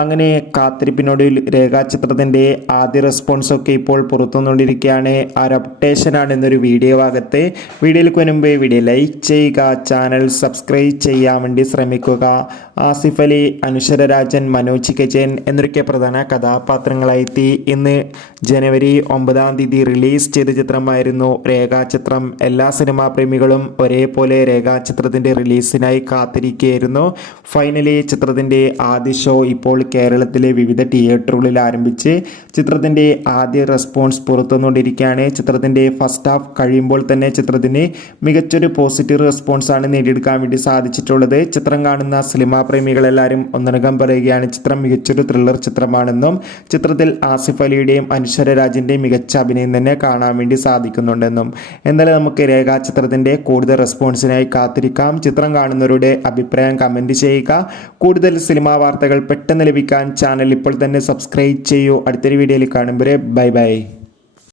അങ്ങനെ കാത്തിരിപ്പിനൊടുവിൽ രേഖാചിത്രത്തിൻ്റെ ആദ്യ റെസ്പോൺസൊക്കെ ഇപ്പോൾ പുറത്തുവന്നുകൊണ്ടിരിക്കുകയാണ്. ആ ഒരു അപ്ഡേഷനാണ് എന്നൊരു വീഡിയോ ഭാഗത്ത്. വീഡിയോയിലേക്ക് മുൻപ് വീഡിയോ ലൈക്ക് ചെയ്യുക, ചാനൽ സബ്സ്ക്രൈബ് ചെയ്യാൻ വേണ്ടി ശ്രമിക്കുക. ആസിഫ് അലി, അനശ്വര രാജൻ, മനോജ് കെ ജയൻ എന്നൊക്കെ പ്രധാന കഥാപാത്രങ്ങളായെത്തി. ഇന്ന് ജനുവരി 9 റിലീസ് ചെയ്ത ചിത്രമായിരുന്നു രേഖാചിത്രം. എല്ലാ സിനിമാ പ്രേമികളും ഒരേപോലെ രേഖാചിത്രത്തിൻ്റെ റിലീസിനായി കാത്തിരിക്കുകയായിരുന്നു. ഫൈനലി ചിത്രത്തിൻ്റെ ആദ്യ ഷോ ഇപ്പോൾ കേരളത്തിലെ വിവിധ തിയേറ്ററുകളിൽ ആരംഭിച്ച് ചിത്രത്തിൻ്റെ ആദ്യ റെസ്പോൺസ് പുറത്തുവന്നുകൊണ്ടിരിക്കുകയാണ്. ചിത്രത്തിൻ്റെ ഫസ്റ്റ് ഹാഫ് കഴിയുമ്പോൾ തന്നെ ചിത്രത്തിന് മികച്ചൊരു പോസിറ്റീവ് റെസ്പോൺസാണ് നേടിയെടുക്കാൻ വേണ്ടി സാധിച്ചിട്ടുള്ളത്. ചിത്രം കാണുന്ന സിനിമാ പ്രേമികളെല്ലാവരും ഒന്നടങ്കം പറയുകയാണ് ചിത്രം മികച്ചൊരു ത്രില്ലർ ചിത്രമാണെന്നും ചിത്രത്തിൽ ആസിഫ് അലിയുടെയും അനശ്വര രാജിൻ്റെയും മികച്ച അഭിനയം തന്നെ കാണാൻ വേണ്ടി സാധിക്കുന്നുണ്ടെന്നും. എന്തായാലും നമുക്ക് രേഖാചിത്രത്തിൻ്റെ കൂടുതൽ റെസ്പോൺസിനായി കാത്തിരിക്കാം. ചിത്രം കാണുന്നവരുടെ അഭിപ്രായം കമൻറ്റ് ചെയ്യുക. കൂടുതൽ സിനിമാ വാർത്തകൾ പെട്ടെന്ന് ലഭിക്കാൻ ചാനൽ ഇപ്പോൾ തന്നെ സബ്സ്ക്രൈബ് ചെയ്യൂ. അടുത്തൊരു വീഡിയോയിൽ കാണുമ്പോൾ ബൈ ബൈ.